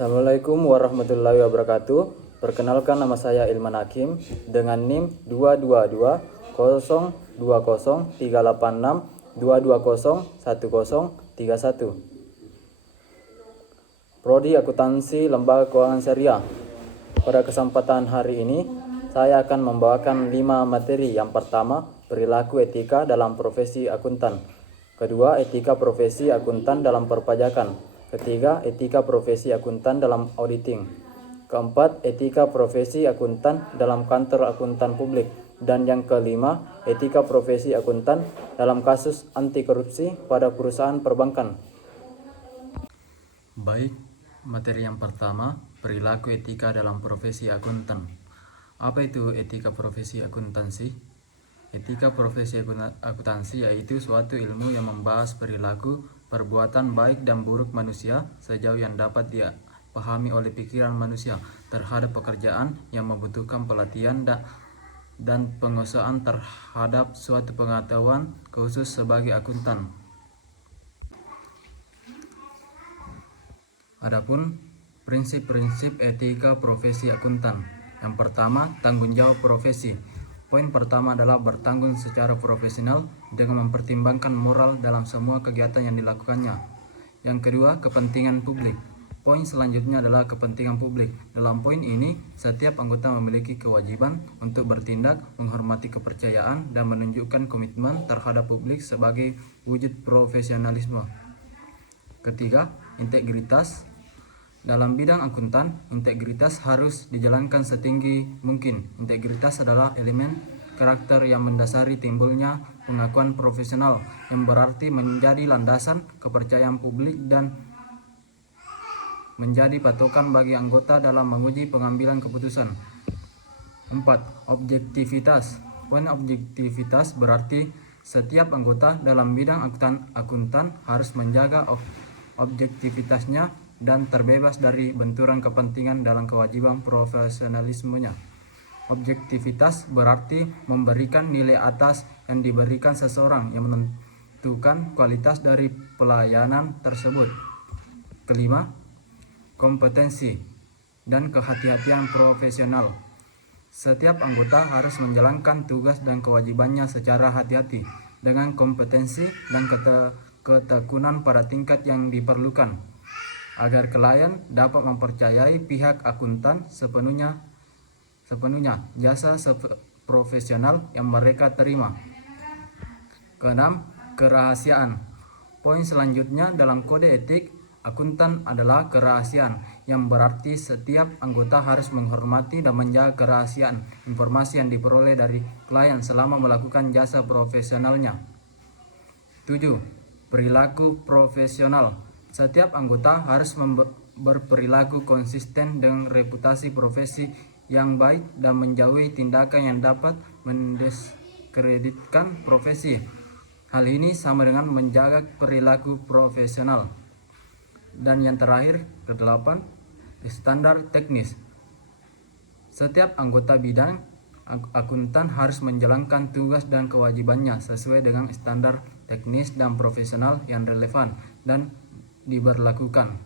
Assalamualaikum warahmatullahi wabarakatuh. Perkenalkan, nama saya Ilman Hakim dengan NIM 22202038622011031. Prodi Akuntansi Lembaga Keuangan Syariah. Pada kesempatan hari ini, saya akan membawakan 5 materi. Yang pertama, perilaku etika dalam profesi akuntan. Kedua, etika profesi akuntan dalam perpajakan. Ketiga, etika profesi akuntan dalam auditing. Keempat, etika profesi akuntan dalam kantor akuntan publik. Dan yang kelima, etika profesi akuntan dalam kasus anti korupsi pada perusahaan perbankan. Baik, materi yang pertama, perilaku etika dalam profesi akuntan. Apa itu etika profesi akuntansi? Etika profesi akuntansi yaitu suatu ilmu yang membahas perilaku, perbuatan baik dan buruk manusia sejauh yang dapat dipahami oleh pikiran manusia terhadap pekerjaan yang membutuhkan pelatihan dan penguasaan terhadap suatu pengetahuan khusus sebagai akuntan. Adapun prinsip-prinsip etika profesi akuntan. Yang pertama, tanggung jawab profesi. Poin pertama adalah bertanggung secara profesional dengan mempertimbangkan moral dalam semua kegiatan yang dilakukannya. Yang kedua, kepentingan publik. Poin selanjutnya adalah kepentingan publik. Dalam poin ini, setiap anggota memiliki kewajiban untuk bertindak, menghormati kepercayaan, dan menunjukkan komitmen terhadap publik sebagai wujud profesionalisme. Ketiga, integritas. Dalam bidang akuntan, integritas harus dijalankan setinggi mungkin. Integritas adalah elemen karakter yang mendasari timbulnya pengakuan profesional, yang berarti menjadi landasan kepercayaan publik dan menjadi patokan bagi anggota dalam menguji pengambilan keputusan. 4. Objektivitas. Poin objektivitas berarti setiap anggota dalam bidang akuntan harus menjaga objektivitasnya dan terbebas dari benturan kepentingan dalam kewajiban profesionalismenya. Objektivitas berarti memberikan nilai atas yang diberikan seseorang yang menentukan kualitas dari pelayanan tersebut. Kelima, kompetensi dan kehati-hatian profesional. Setiap anggota harus menjalankan tugas dan kewajibannya secara hati-hati dengan kompetensi dan ketekunan pada tingkat yang diperlukan, agar klien dapat mempercayai pihak akuntan sepenuhnya jasa profesional yang mereka terima. Keenam, kerahasiaan. Poin selanjutnya dalam kode etik akuntan adalah kerahasiaan, yang berarti setiap anggota harus menghormati dan menjaga kerahasiaan informasi yang diperoleh dari klien selama melakukan jasa profesionalnya. 7. Perilaku profesional. Setiap anggota harus berperilaku konsisten dengan reputasi profesi yang baik dan menjauhi tindakan yang dapat mendiskreditkan profesi. Hal ini sama dengan menjaga perilaku profesional. Dan yang terakhir, ke-8, standar teknis. Setiap anggota bidang akuntan harus menjalankan tugas dan kewajibannya sesuai dengan standar teknis dan profesional yang relevan dan diberlakukan.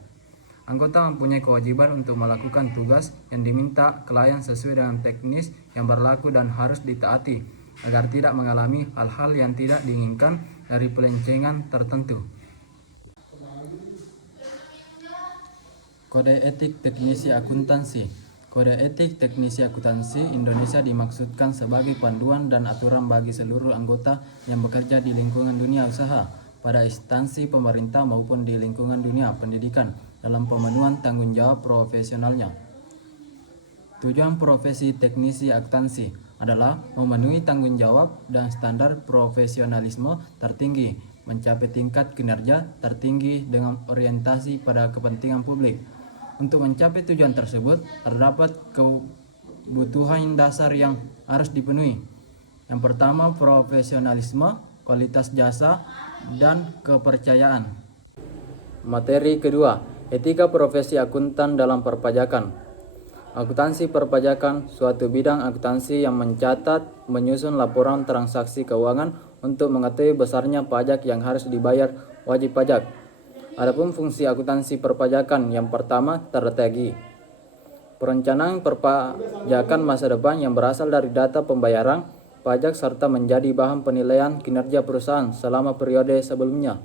Anggota mempunyai kewajiban untuk melakukan tugas yang diminta klien sesuai dengan teknis yang berlaku dan harus ditaati agar tidak mengalami hal-hal yang tidak diinginkan dari pelencengan tertentu. Kode etik teknisi akuntansi. Kode etik teknisi akuntansi Indonesia dimaksudkan sebagai panduan dan aturan bagi seluruh anggota yang bekerja di lingkungan dunia usaha, pada instansi pemerintah maupun di lingkungan dunia pendidikan dalam pemenuhan tanggung jawab profesionalnya. Tujuan profesi teknisi akuntansi adalah memenuhi tanggung jawab dan standar profesionalisme tertinggi, mencapai tingkat kinerja tertinggi dengan orientasi pada kepentingan publik. Untuk mencapai tujuan tersebut, terdapat kebutuhan dasar yang harus dipenuhi. Yang pertama, profesionalisme, kualitas jasa, dan kepercayaan. Materi kedua, etika profesi akuntan dalam perpajakan. Akuntansi perpajakan suatu bidang akuntansi yang mencatat, menyusun laporan transaksi keuangan untuk mengetahui besarnya pajak yang harus dibayar wajib pajak. Adapun fungsi akuntansi perpajakan yang pertama, strategi. Perencanaan perpajakan masa depan yang berasal dari data pembayaran pajak serta menjadi bahan penilaian kinerja perusahaan selama periode sebelumnya.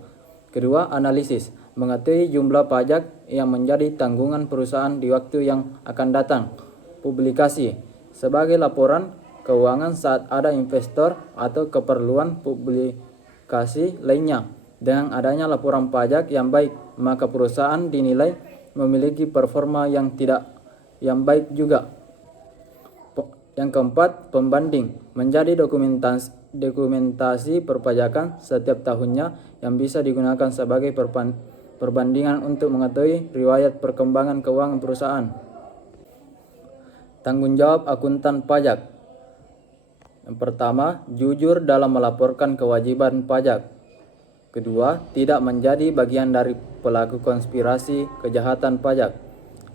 Kedua, analisis. Mengetahui jumlah pajak yang menjadi tanggungan perusahaan di waktu yang akan datang. Publikasi. Sebagai laporan keuangan saat ada investor atau keperluan publikasi lainnya. Dengan adanya laporan pajak yang baik, maka perusahaan dinilai memiliki performa yang baik juga. Yang keempat, pembanding. Menjadi dokumentasi perpajakan setiap tahunnya yang bisa digunakan sebagai perbandingan untuk mengetahui riwayat perkembangan keuangan perusahaan. Tanggung jawab akuntan pajak. Yang pertama, jujur dalam melaporkan kewajiban pajak. Kedua, tidak menjadi bagian dari pelaku konspirasi kejahatan pajak.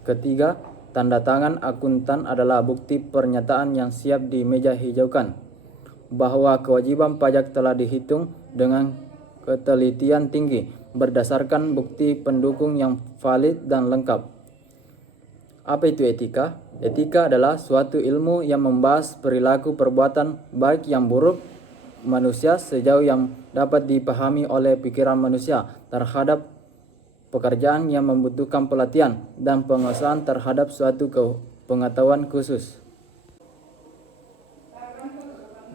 Ketiga, tanda tangan akuntan adalah bukti pernyataan yang siap di meja hijaukan bahwa kewajiban pajak telah dihitung dengan ketelitian tinggi berdasarkan bukti pendukung yang valid dan lengkap. Apa itu etika? Etika adalah suatu ilmu yang membahas perilaku perbuatan baik yang buruk manusia sejauh yang dapat dipahami oleh pikiran manusia terhadap pekerjaan yang membutuhkan pelatihan dan penguasaan terhadap suatu pengetahuan khusus.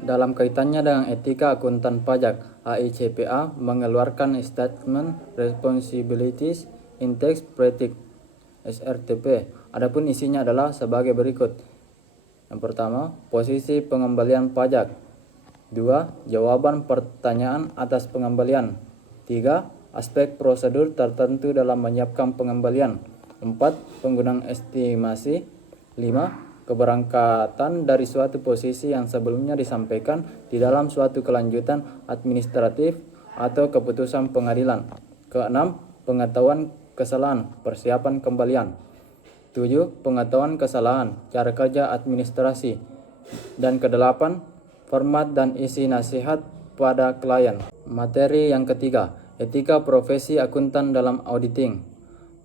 Dalam kaitannya dengan etika akuntan pajak, AICPA mengeluarkan Statement Responsibilities in Tax Practice (SRTP). Adapun isinya adalah sebagai berikut. Yang pertama, posisi pengembalian pajak. 2. Jawaban pertanyaan atas pengembalian. 3. Aspek prosedur tertentu dalam menyiapkan pengembalian. 4. Penggunaan estimasi. 5. Keberangkatan dari suatu posisi yang sebelumnya disampaikan di dalam suatu kelanjutan administratif atau keputusan pengadilan. 6. Pengetahuan kesalahan, persiapan kembalian. 7. Pengetahuan kesalahan, cara kerja administrasi. Dan ke-8. Format dan isi nasihat pada klien. Materi yang ketiga, etika profesi akuntan dalam auditing.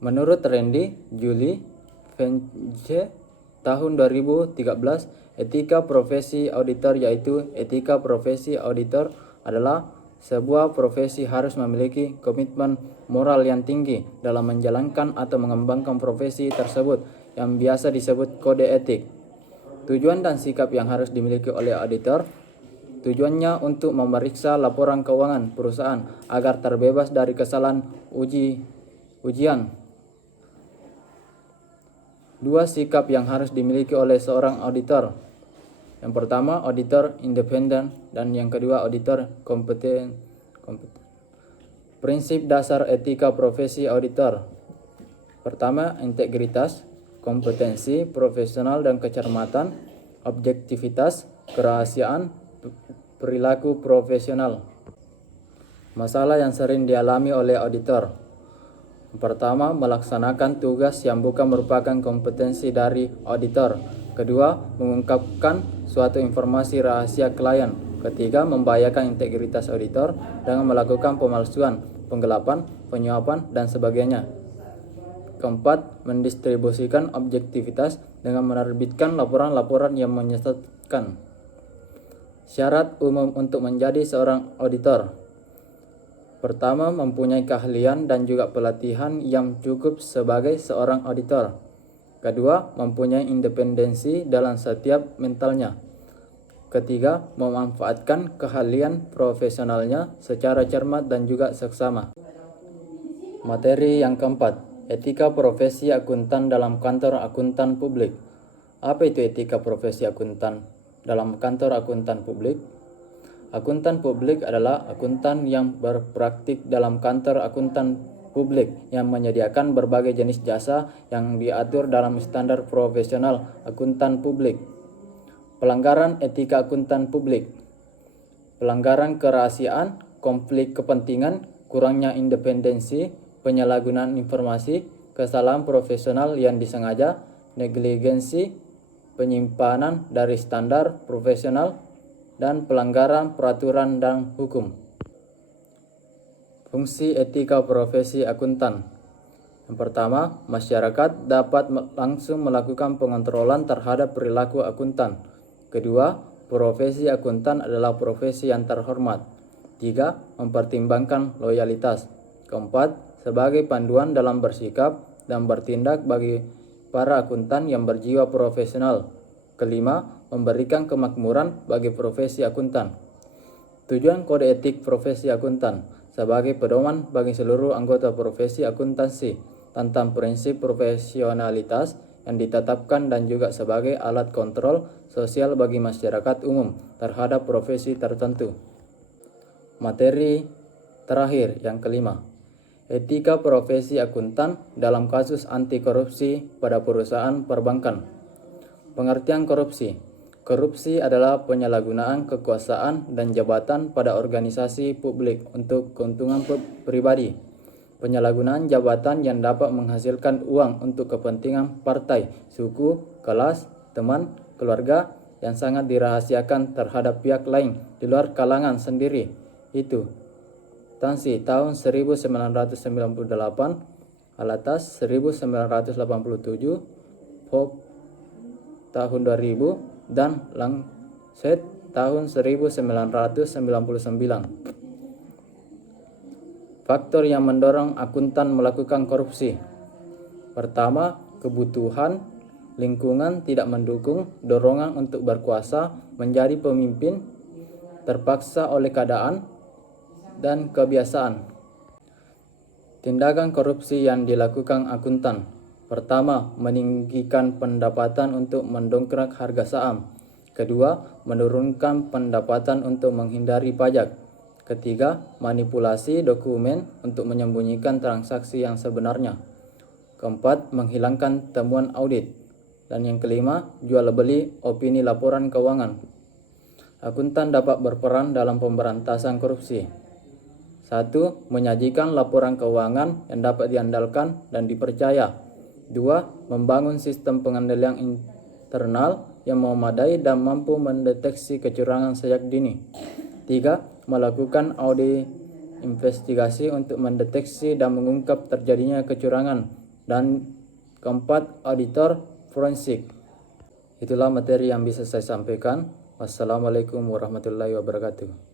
Menurut Randy Julie Vance tahun 2013, etika profesi auditor yaitu etika profesi auditor adalah sebuah profesi harus memiliki komitmen moral yang tinggi dalam menjalankan atau mengembangkan profesi tersebut yang biasa disebut kode etik. Tujuan dan sikap yang harus dimiliki oleh auditor. Tujuannya untuk memeriksa laporan keuangan perusahaan agar terbebas dari kesalahan ujian. 2. Sikap yang harus dimiliki oleh seorang auditor. Yang pertama, auditor independen, dan yang kedua, auditor kompeten. Prinsip dasar etika profesi auditor. Pertama, integritas, kompetensi, profesional dan kecermatan, objektivitas, kerahasiaan, perilaku profesional. Masalah yang sering dialami oleh auditor. Pertama, melaksanakan tugas yang bukan merupakan kompetensi dari auditor. Kedua, mengungkapkan suatu informasi rahasia klien. Ketiga, membahayakan integritas auditor dengan melakukan pemalsuan, penggelapan, penyuapan, dan sebagainya. Keempat, mendistribusikan objektivitas dengan menerbitkan laporan-laporan yang menyesatkan. Syarat umum untuk menjadi seorang auditor. Pertama, mempunyai keahlian dan juga pelatihan yang cukup sebagai seorang auditor. Kedua, mempunyai independensi dalam setiap mentalnya. Ketiga, memanfaatkan keahlian profesionalnya secara cermat dan juga seksama. Materi yang keempat, etika profesi akuntan dalam kantor akuntan publik. Apa itu etika profesi akuntan dalam kantor akuntan publik? Akuntan publik adalah akuntan yang berpraktik dalam kantor akuntan publik yang menyediakan berbagai jenis jasa yang diatur dalam standar profesional akuntan publik. Pelanggaran etika akuntan publik. Pelanggaran kerahasiaan, konflik kepentingan, kurangnya independensi, penyalahgunaan informasi, kesalahan profesional yang disengaja, negligensi, penyimpanan dari standar profesional, dan pelanggaran peraturan dan hukum. Fungsi etika profesi akuntan. Yang pertama, masyarakat dapat langsung melakukan pengontrolan terhadap perilaku akuntan. Kedua, profesi akuntan adalah profesi yang terhormat. Tiga, mempertimbangkan loyalitas. Keempat, sebagai panduan dalam bersikap dan bertindak bagi para akuntan yang berjiwa profesional. Kelima, memberikan kemakmuran bagi profesi akuntan. Tujuan kode etik profesi akuntan sebagai pedoman bagi seluruh anggota profesi akuntansi tentang prinsip profesionalitas yang ditetapkan dan juga sebagai alat kontrol sosial bagi masyarakat umum terhadap profesi tertentu. Materi terakhir yang kelima, etika profesi akuntan dalam kasus anti korupsi pada perusahaan perbankan. Pengertian korupsi. Korupsi adalah penyalahgunaan kekuasaan dan jabatan pada organisasi publik untuk keuntungan pribadi. Penyalahgunaan jabatan yang dapat menghasilkan uang untuk kepentingan partai, suku, kelas, teman, keluarga yang sangat dirahasiakan terhadap pihak lain di luar kalangan sendiri. Itu Tansi tahun 1998, Alatas 1987, Pop tahun 2000, dan Lancet tahun 1999. Faktor yang mendorong akuntan melakukan korupsi. Pertama, kebutuhan lingkungan tidak mendukung dorongan untuk berkuasa menjadi pemimpin terpaksa oleh keadaan dan kebiasaan. Tindakan korupsi yang dilakukan akuntan. Pertama, meninggikan pendapatan untuk mendongkrak harga saham. Kedua, menurunkan pendapatan untuk menghindari pajak. Ketiga, manipulasi dokumen untuk menyembunyikan transaksi yang sebenarnya. Keempat, menghilangkan temuan audit. Dan yang kelima, jual beli opini laporan keuangan. Akuntan dapat berperan dalam pemberantasan korupsi. 1. Menyajikan laporan keuangan yang dapat diandalkan dan dipercaya. 2. Membangun sistem pengendalian internal yang memadai dan mampu mendeteksi kecurangan sejak dini. 3. Melakukan audit investigasi untuk mendeteksi dan mengungkap terjadinya kecurangan. Dan keempat, auditor forensik. Itulah materi yang bisa saya sampaikan. Wassalamualaikum warahmatullahi wabarakatuh.